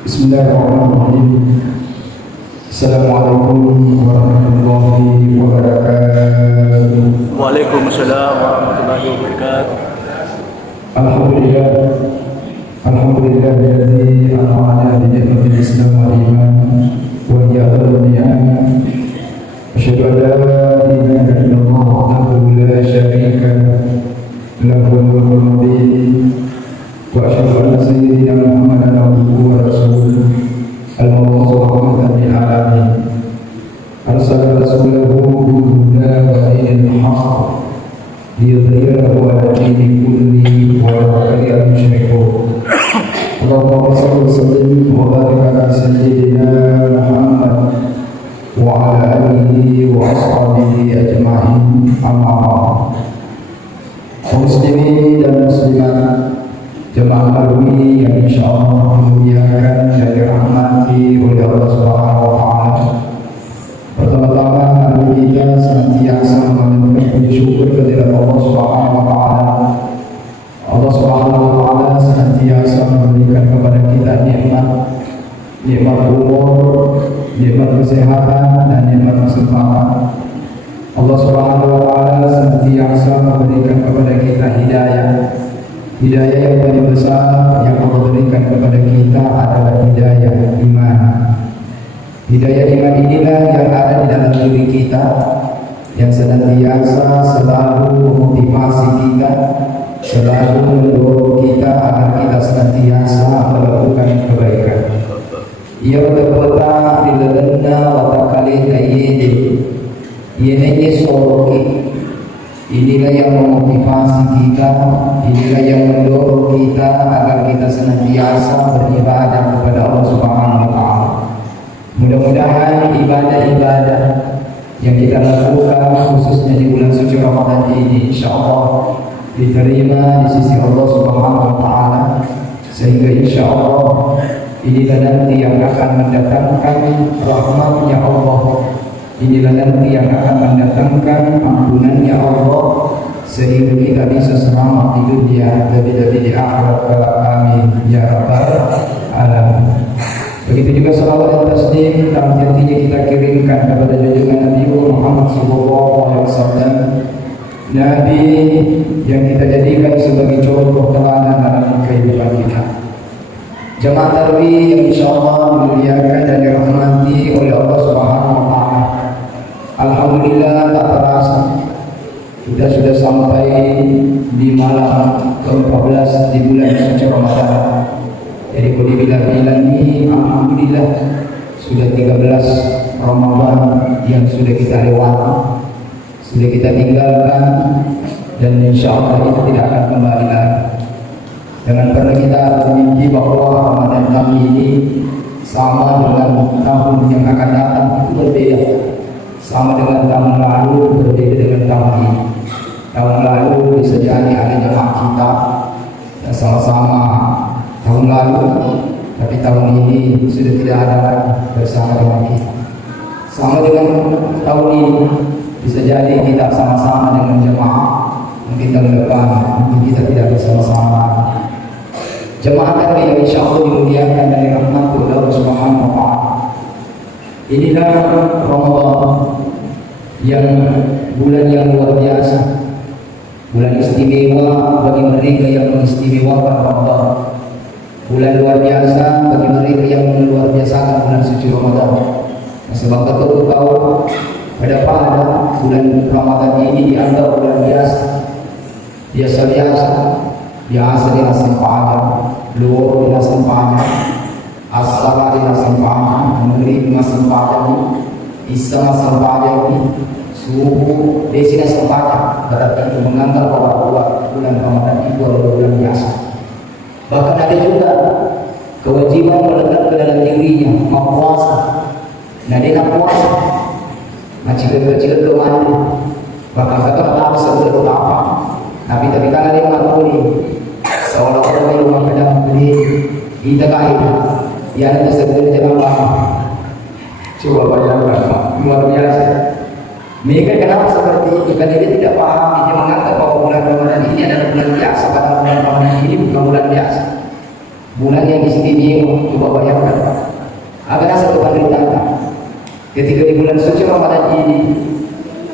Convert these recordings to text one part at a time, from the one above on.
Bismillahirrahmanirrahim. Assalamualaikum warahmatullahi wabarakatuh. Waalaikumsalam warahmatullahi wabarakatuh. Alhamdulillah. Alhamdulillahilladzi an'amana bi ni'matil Islam wal iman wa hiya afdalun ni'am. Asyhadu an la ilaha illallah wahdahu la syarika lahul mulkul mubin wa asyhadu anna sayyidina Muhammadan abduhu wa rasuluh al-mab'uts rahmatan lil alamin. Arsala rasulahu bil huda wa dinil haqq liyudhhirahu 'ala dini kullihi wa law kariha al-musyrikun. Allahumma shalli wa sallim wa barik ala sayyidina Muhammad wa ala alihi wa ashabihi ajma'in. Amma ba'd. Muslimin dan muslimat, jemaah Tarwi yang insyaallah dimuliakan dan dirahmati oleh Allah Subhanahu wa taala. Pertama-tama mari kita senantiasa mengucapkan puji syukur kepada Allah Subhanahu wa taala. Allah Subhanahu wa taala senantiasa memberikan kepada kita nikmat umur, nikmat kesehatan dan nikmat kesempatan. Allah Subhanahu wa taala senantiasa memberikan kepada kita hidayah yang paling besar yang Allah berikan kepada kita adalah hidayah iman. Hidayah iman inilah yang ada di dalam diri kita, yang senantiasa selalu memotivasi kita, selalu mendorong kita agar kita senantiasa melakukan kebaikan. Ia berkata di dalamnya watakali tayyid, ini soroki. Inilah yang memotivasi kita, inilah yang mendorong kita agar kita senantiasa beribadah kepada Allah Subhanahu wa taala. Mudah-mudahan ibadah-ibadah yang kita lakukan khususnya di bulan suci Ramadan ini insyaallah diterima di sisi Allah Subhanahu wa taala, sehingga insyaallah inilah nanti yang akan mendatangkan rahmatnya Allah. Inilah nanti yang akan mendatangkan ampunannya Allah, sehingga kita bisa selamat di dunia, lebih-lebih di akhirat kelak. Amin ya rabbal alamin. Begitu juga salawat dan taslim yang kita kirimkan kepada junjungan Nabi Muhammad SAW, Nabi yang kita jadikan sebagai contoh teladan dalam kehidupan kita. Jemaah Tarwi yang insyaallah dimuliakan dan dirahmati oleh Allah Subhanahu wa taala. Alhamdulillah tak terasa kita sudah sampai di malam ke-14 di bulan suci Ramadan. Jadi kalau dibilang ini alhamdulillah sudah 13 Ramadan yang sudah kita lewati, sudah kita tinggalkan, dan insyaallah itu tidak akan kembali lagi. Jangan pernah kita bermimpi bahwa Ramadan kami ini sama dengan tahun yang akan datang, itu berbeda. Sama dengan tahun lalu berbeda dengan tahun ini. Tahun lalu bisa jadi ada jemaah kita yang sama-sama tahun lalu, tapi tahun ini sudah tidak ada lagi bersama dengan kita. Sama dengan tahun ini bisa jadi kita sama-sama dengan jemaah, mungkin tahun depan mungkin kita tidak bersama-sama. Jemaah tadi yang insyaallah dimuliakan dari rahmat Allah Subhanahu wa taala. Inilah Ramadan yang bulan yang luar biasa, bulan istimewa bagi mereka yang mengistimewakan Ramadan, bulan luar biasa bagi mereka yang luar biasakan bulan suci Ramadan. Sebab kita tahu pada bulan Ramadan ini dianggap bulan biasa dengan sempurna, luar dengan sempurna, asal dengan sempurna, maghrib dengan sempurna, isya dengan sempurna, subuh dengan sempurna. Berarti itu menganggap bahwa bulan Ramadan itu adalah bulan biasa. Bahkan ada juga kewajiban melekat ke dalam dirinya puasa. Nah, dia puasa kecil ke mana? Bahkan kata harus sebut apa? Tapi karena dia mengakui seolah-olah dia rumah kadang beli kita kait. Dia ada segera jalan lama. Coba bayangkan, luar biasa. Mereka kenapa seperti itu? Karena dia tidak paham. Dia menganggap bahwa bulan Ramadan ini adalah bulan biasa. Padahal bulan Ramadan ini bukan bulan biasa. bulan yang istimewa. Coba bayangkan, ada satu penderitaan ketika di bulan suci Ramadan ini,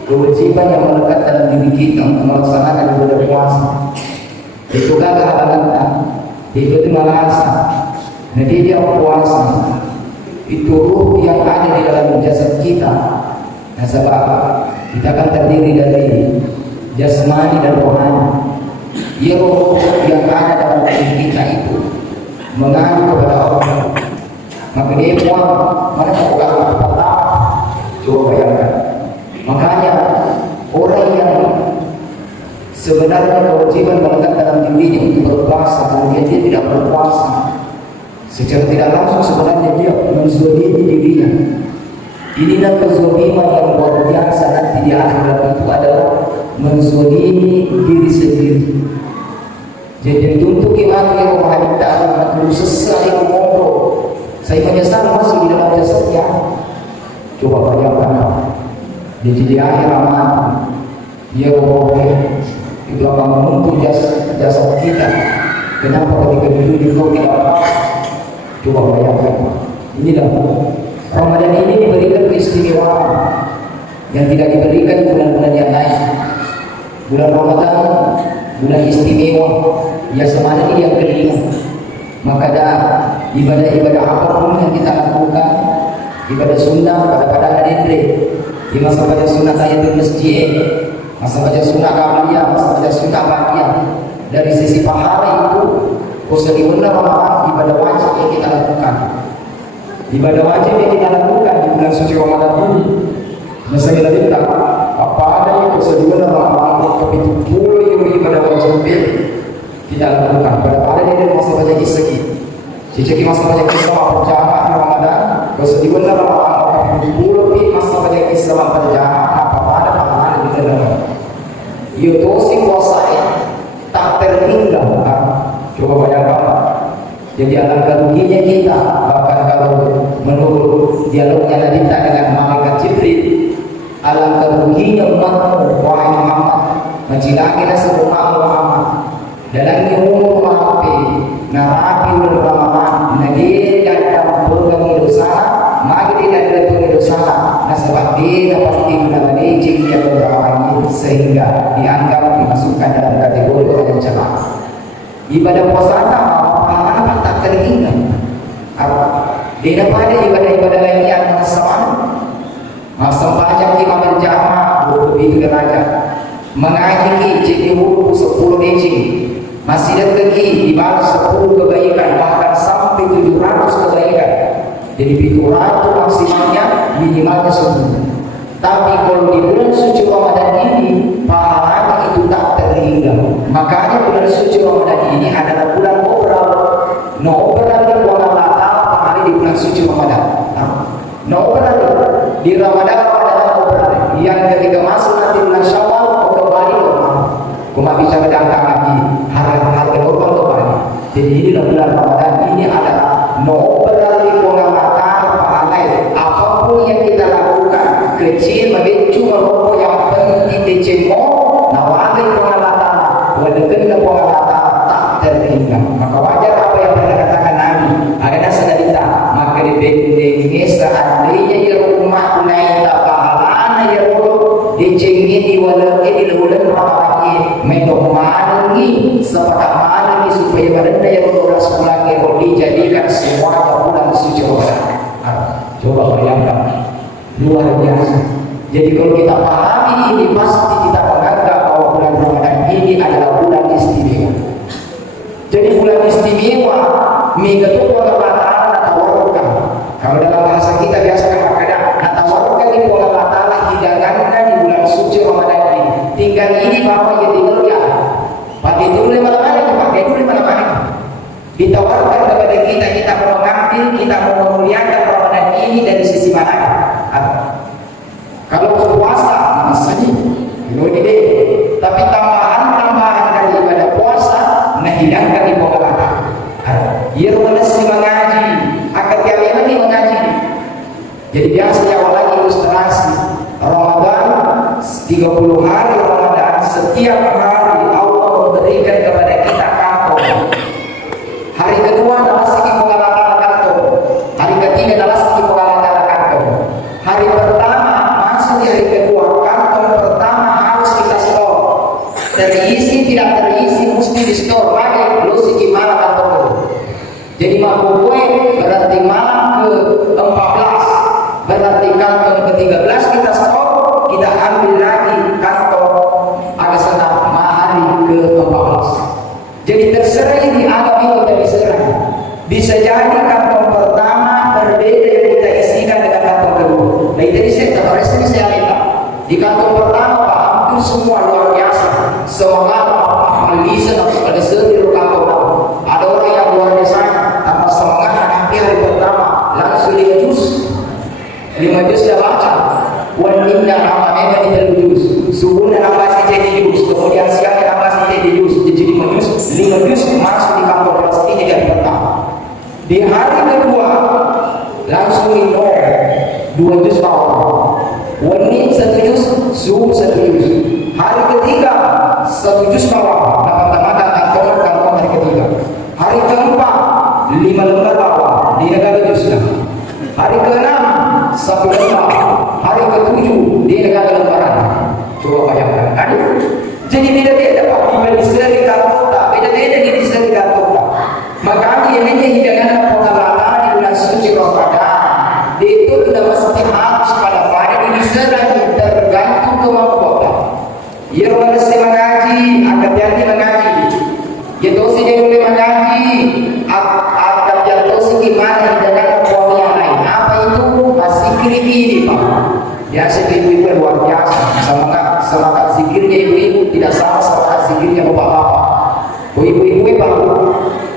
kewajiban yang melekat dalam diri kita untuk melaksanakan ibadah puasa itu gagal halangan, itu merasa nanti dia puasa itu ruh yang ada di dalam jasad kita. Nah, sebab kita akan terdiri dari jasmani dan rohani. Ya, roh yang ada dalam diri kita itu mengadu kepada Allah, maka dia puang mana bukan apa-apa. Coba bayangkan. Makanya orang yang sebenarnya kewajiban melekat dalam dirinya untuk berpuasa, kemudian dia tidak berpuasa, secara tidak langsung sebenarnya dia menzalimi dirinya. Inilah kezaliman yang luar biasa nanti di akhirat, itu adalah menzalimi diri sendiri. Jadi untuk iman yang rohani ta'ala perlu sesali ngobrol. Saya menyesal masih di dalam jasadnya. Coba bayangkan. Jadi di akhir aman dia rohani itu akan menuntut jasad kita. Kenapa ketika dulu kau tidak? Coba bayangkan. Inilah Ramadan ini diberikan keistimewaan yang tidak diberikan bulan-bulan yang lain. Bulan Ramadan bulan istimewa, ya semana ini yang kelima. Maka ibadah-ibadah apapun yang kita lakukan, ibadah sunnah pada hari di masa baca sunnah tahiyatul masjid, masa baca sunnah qabliyah, masa baca sunnah ba'diyah, dari sisi pahala itu khususnya ibadah wajib yang kita lakukan. Ibadah wajib yang kita lakukan di bulan suci Ramadan ini, misalnya tadi apa ada yang khususnya kepitu puluh ibadah wajib kita lakukan pada pada ini masa baca kisah kita masa baca kisah berjamaah di Ramadan, khususnya Ramadan kepitu puluh masa baca kisah berjamaah apa pada pahala di dalam itu si puasa tak tertinggal. Coba bayangkan. Jadi alangkah ruginya kita, bahkan kalau menurut dialognya Nabi dengan malaikat Jibril, alangkah ruginya umatmu wahai Muhammad, menjilakilah semua Muhammad dalam umur mapi narapi ulama negeri dan berbagai dosa, magri dan berbagai dosa, nasabah dia dapat digunakan yang berbahaya sehingga dianggap dimasukkan dalam kategori orang celaka. Ibadah puasa apa tak terhingga. Tidak pada ibadah-ibadah lain yang sama. Masa baca kita berjamaah begitu derajat. Mengaji jadi huruf 10 ejing. Masih dekat dibalas 10 kebaikan, bahkan sampai 700 kebaikan. Jadi 700 maksimalnya, minimalnya 10. Tapi kalau di bulan suci Ramadan ini pahalanya itu tak terhingga. Makanya bulan suci Ramadan ini adalah bulan obral. No obral di bulan Natal, pahala di bulan suci Ramadan. No obral di Ramadan adalah obral. Yang ketika masuk nanti bulan Syawal, kembali normal. Kuma bisa berdatang lagi harga normal kembali. Jadi inilah bulan Ramadan ini adalah no obral di bulan Natal, pahala apapun yang kita lakukan kecil lebih cuma rokok yang penting dicemo nawali pengalatan wadekan pengalatan tak terhingga. Maka wajar apa yang pernah katakan Nabi ada sadalita maka dibendeng seandainya ya rumah naik pahalana ya roh dicengin di walau di bulan Ramadan mendomangi sepada malam supaya badan ya roh sebulan ya dijadikan semuanya bulan suci Ramadan. Coba bayangkan luar biasa. Jadi kalau kita pahami ini pasti kita menganggap bahwa bulan Ramadan ini adalah bulan istimewa. Jadi bulan istimewa mengikuti Allah Taala tawarrukan. Kalau dalam bahasa kita biasa kadang tawarrukan di Allah Taala hidangannya di bulan suci Ramadan ini. Tinggal ini bahwa jadi ya. Pakai dulu mana pakai dulu mana. Ditawarkan kepada kita mau mengambil, kita mau memuliakan Ramadan ini dari sisi mana? Kalau puasa misalnya ini deh, tapi tambahan dari ibadah puasa menghidangkan ibu bapak. Ia masih mengaji, akan tiap hari mengaji. Jadi biasa awal lagi ilustrasi Ramadan 30 hari Ramadan, setiap hari Allah memberikan kepada kita kampung. Hari kedua Jadi makukue berarti malam ke-14, berarti kantong ke-13 kita stop, kita ambil lagi kantong agak senang hari ke-14. Jadi terserah ini agak itu dari serah. Bisa jadi kantong pertama berbeda yang kita isikan dengan kantong kedua. Nah itu ini saya minta. Di kantong pertama Pak, hampir semua luar biasa. Semangat lisan pada seluruh kantong. Ada orang yang luar biasa tanpa semangat nanti hari pertama langsung 5 juz dia baca. Wan inna amanena itu juz. Subuh dan abasi jadi juz. Kemudian siang dan abasi jadi juz. Jadi 5 juz masuk di kantong plastik di hari pertama. Di hari kedua langsung minum 2 juz bawah. Wani 1 juz, subuh 1 juz. Hari ketiga 1 juz bawah. Dapat kantong hari ketiga. Hari keempat 5 lembar bawah. Di negara juznya. Hari ke-6 1 lembar. Hari ke-7 di negara lembaran. Coba bayangkan. Jadi beda-beda Pak. Di seri kantong tak beda-beda di seri kantong tak. Maka ini hidangan pengalatan di bulan suci Ramadan. Itu tidak mesti harus pada di seri tergantung kemampuan. Ya harus mengaji, akan jadi mengaji. Ya dosi dia boleh mengaji, akan jadi dosi gimana hidangan pengalatan yang lain. Apa itu? Zikir ini Pak. Ya ibu-ibu luar biasa. Semangat zikirnya ibu-ibu tidak sama semangat zikirnya bapak-bapak. Ibu-ibu Pak.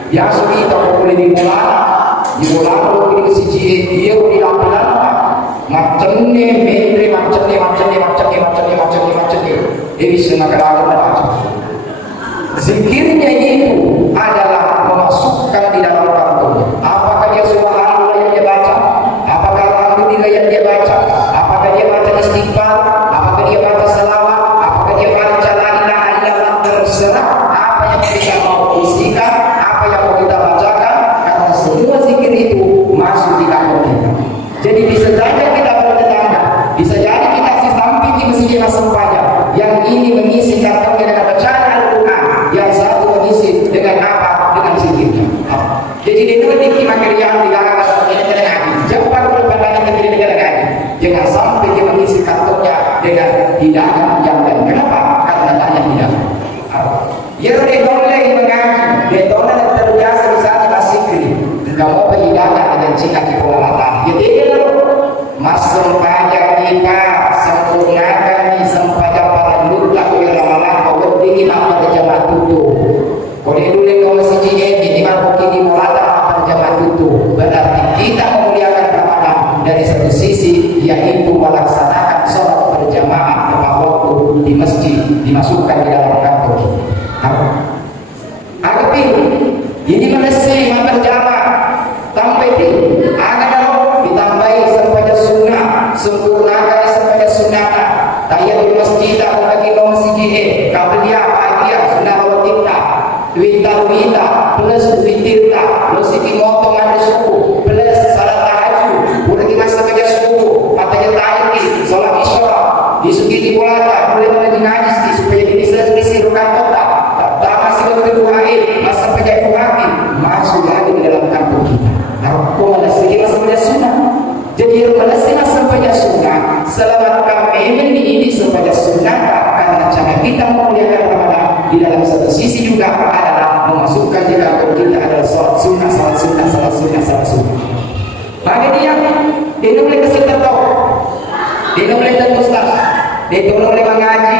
Biasa kita boleh dimulai kalau ini kesiji dia boleh lakukan macamnya menteri macamnya dia bisa nakal baca. Zikirnya itu adalah memasukkan di dalam kantongnya. Apakah dia subhanallah yang dia baca? Apakah alhamdulillah yang dia baca? Apakah dia baca istighfar? Apakah dia baca selawat? Apakah dia baca la ilaha illallah? Terserah apa yang kita mau isikan, apa yang mau kita bacakan, karena semua zikir itu masuk di kantong kita. Jadi bisa saja kita bertetangga, bisa jadi kita si samping di masjid masuk pajak. Yang ini mengisi kantongnya dengan bacaan Al-Quran, yang satu mengisi dengan apa? Dengan zikirnya. Jadi di dua dikit makanya dilarang dengan ngaji. Jangan berpandangan negeri dengan ngaji. Jangan sampai dia mengisi kantongnya dengan hidangan yang lain. Kenapa? Karena hanya hidangan. Ya dia boleh mengaji, dia boleh terbiasa di sana masih kiri. Kamu berhidangan dengan cinta di pengalatan. Jadi masuk pajak kita sempurnakan di sempajak para nurlah yang ramalan kau berdiri apa jamaah tutup. Kau dulu kau masih ini mabuk ini mulata apa jamaah tutup. Berarti kita memuliakan Ramadan dari satu sisi yaitu melaksanakan sholat berjamaah tepat waktu di masjid dimasukkan di dalam kantor. Arti ini melesai berjamaah sampai di agak ditambahi sebagai sunnah sempurnakan sebagai sunnah tahiyatul masjid atau bagi masjid qabliyah ba'diyah sunnah wajibta wita plus witirta plus iki motong ada suku plus salat tahajud udah dimas sebagai suku katanya tahajud salat isya disugi di bolata boleh ngaji supaya diselesaikan rukan kota tak masih kedua masih sebagai kuatin masuk lagi di dalam kampung kita. Nah, kau masih sebagai sunnah. Jadi masih sebagai sunnah. Selama kami ini sebagai sunnah karena cara kita memuliakan Ramadan di dalam satu sisi juga adalah memasukkan di kampung kita adalah salat sunnah. Bagi dia boleh kasih tahu, dia boleh tentu ustaz, dia boleh mengaji,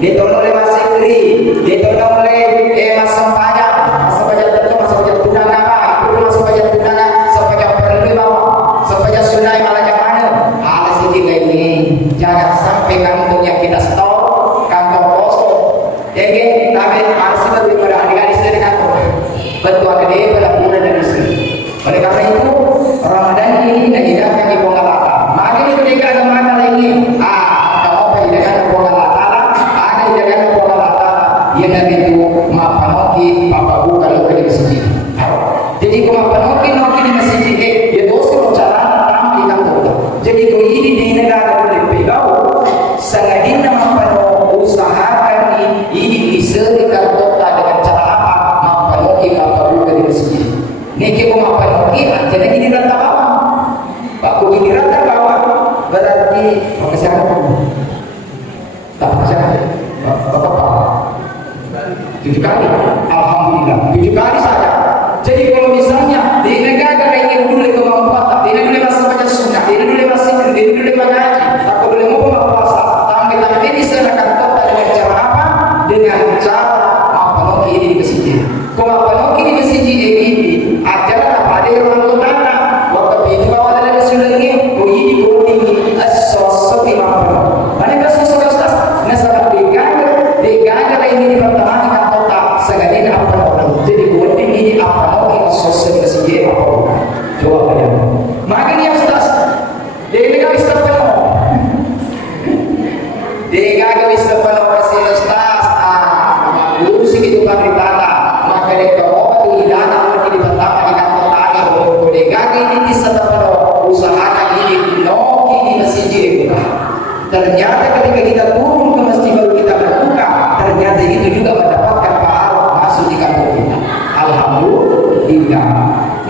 dia boleh masikri, dia boleh masuk pajak tentu masuk pajak tunang apa, itu masuk pajak tunang, pajak perlu bawa, pajak sunnah malah mana, ada sedikit ini, jangan sampai kantongnya kita stop, kantong kosong, jadi tapi harus lebih berhati-hati dari kantong, betul gede berlaku dari sini. Oleh karena itu Ramadan ini dihidangkan di pengalatan. Maka ini ketika ada mana lagi, kalau apa hidangkan di pengalatan, ada hidangkan di pengalatan, dia dari itu mapanoki, papabu kalau ke masjid. Jadi kalau mapanoki di masjid, dia dosa cara tampil kantor. Jadi kalau ini di negara boleh pegau, sengaja mapano usahakan ini bisa dikantor dengan cara apa? Mapanoki, papabu ke masjid. Ini Jika kau apa lagi, jadi gini rata bawah. Pak kau gini rata bawah, berarti kesehatan. Tak percaya, apa? 7 kali, alhamdulillah, 7 kali saja. Jadi kalau misalnya di negara ini dulu kemampuan, di dulu masih baca sunnah, di dulu masih di dulu mengaji, tak boleh mau puasa. Tapi ini serahkan kota dengan cara apa? Dengan cara apa lagi ini di masjid. Kalau apa lagi di masjid ini ajaran apa ada orang tunana. Waktu itu bawa dalam sunnah ini, kau ini kau tinggi as-sosok imam. Mana kasih sosok nasalah degan ini di pertama kota segala apa orang. Jadi kau ini apa lagi sosok masjid apa? Coba bayangkan. Makanya Ustaz, dia ini kan Ustaz penuh. Dia kan Ustaz penuh kasih Ustaz. Dulu segitu kan ribata. Maka dia kau tu hilang apa di pertama di kantor tadi. Dia kan ini Ustaz penuh usaha ini noki di masjid juga. Ternyata ketika kita turun ke masjid baru kita berbuka, ternyata itu juga mendapatkan pahala masuk di kantor kita. Alhamdulillah.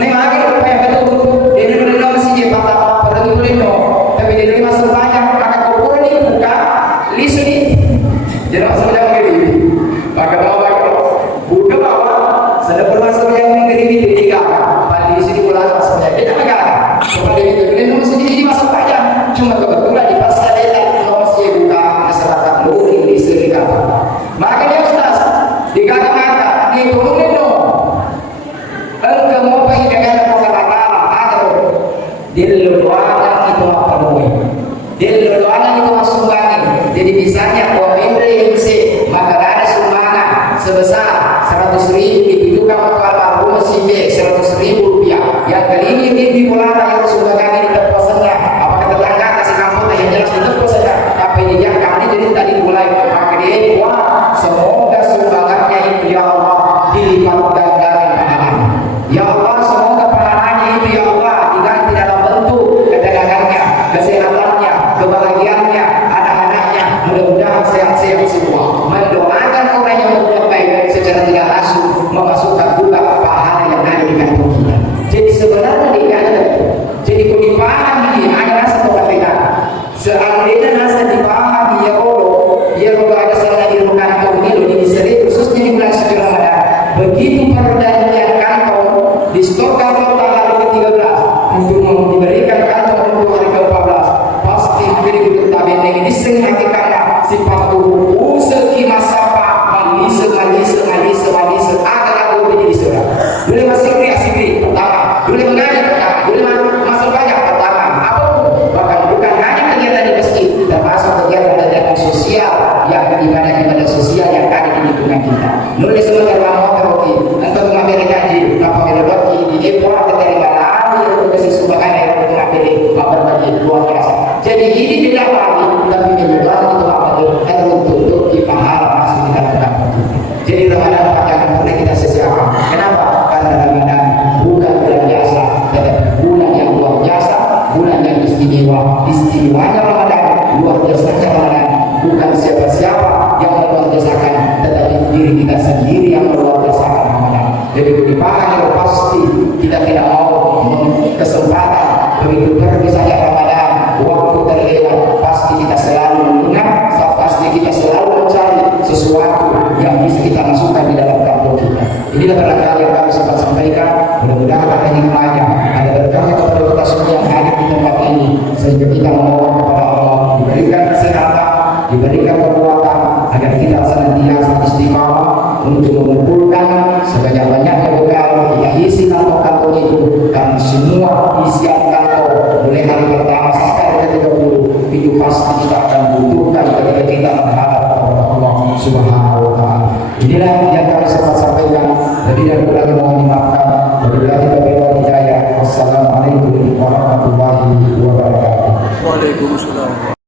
Memang apa yang betul-betul dia dulu masjid pertama pada dulu tapi dia dulu masuk banyak maka kau ini buka lisu ni. Jangan saja begini. Maka buka bawah sudah bermasuk yang negeri ini tiga. Pada di sini pula maksudnya kita negara. Kepada itu dia masuk ini masuk banyak. Cuma kebetulan di pasar dia masih buka masyarakat luri di sini kan. Makanya Ustaz dikatakan di turun itu engkau mau pergi dengan masyarakat ada di luaran itu apa boleh di luaran itu masuk banget. Jadi misalnya Komendra MC maka ada sumbangan sebesar 100.000 ditujukan untuk almarhum si B 100.000 rupiah. Yang kali ini di bulan yang sumbangan ini terpesannya apakah tetangga kasih kampung yang jelas itu saja. Tapi dia kami jadi tadi mulai maka dia wah semoga sumbangannya itu ya Allah dilipat gandakan pahalanya. Ya Allah semoga pahalanya itu ya Allah diganti dalam bentuk kedagangannya, kesehatannya, kebahagiaannya, anak-anaknya mudah-mudahan sehat-sehat semua. Mendoakan orang yang berbuat baik secara tidak langsung memasukkan juga pahala yang ada di kantong kita. Jadi sebenarnya dikatakan jadi kalau dipahami ada satu perbedaan. Seandainya nasa dipahami ya Allah ada salah di kantong ini sering khususnya di bulan suci Ramadan. Begitu perjanjian kantong distorkan pada hari ke-13 untuk diberikan kantong untuk hari ke-14 pasti menjadi untuk tabeteng ini hakikatnya sifat tubuh seki masapa malisa agak aku menjadi surah. Boleh masih pertama, boleh mengaji pertama, boleh masuk banyak pertama. Apa bahkan bukan hanya kegiatan di masjid, termasuk kegiatan sosial yang ibadah sosial yang ada di lingkungan kita. Nulis sebentar mau teroki, untuk mengambil gaji, apa melodoki di depo atau dari mana untuk kasih sumbangan yang untuk mengambil berbagi luar biasa. Jadi ini tidak lagi, tapi melodoki itu apa itu untuk pahala masuk di dalam kita. Jadi Ramadan jangan pernah kita sia-siakan. Kenapa? Karena Ramadan bukan bulan biasa, tetapi bulan yang luar biasa, bulan yang istimewa. Istimewanya Ramadan, luar biasanya Ramadan. Bukan siapa-siapa yang luar biasakan, tetapi diri kita sendiri yang luar biasakan Ramadan. Jadi dipahami pasti kita tidak mau kesempatan begitu pergi saja Ramadan, waktu terlewat. Pasti kita selalu mengingat, pasti kita selalu mencari sesuatu yang bisa kita masukkan di dalam kampung kita. Inilah barangkali yang kami sempat sampaikan. Mudah-mudahan ada hikmahnya, ada berkahnya kepada kita semua yang hadir di tempat ini, sehingga kita memohon kepada Allah diberikan kesehatan, diberikan kekuatan agar kita senantiasa istiqamah untuk mengumpulkan sebanyak-banyaknya bekal kita isi kantong-kantong itu. Karena semua isian kantong mulai hari pertama sampai hari ke-30 itu pasti kita akan butuhkan ketika kita menghadap kepada Allah Subhanahu wa Ta'ala. Inilah yang kami sempat sampaikan. Lebih dan kurang mohon dimaafkan. Wabillahi taufiq wal hidayah. Wassalamualaikum warahmatullahi wabarakatuh. Waalaikumsalam.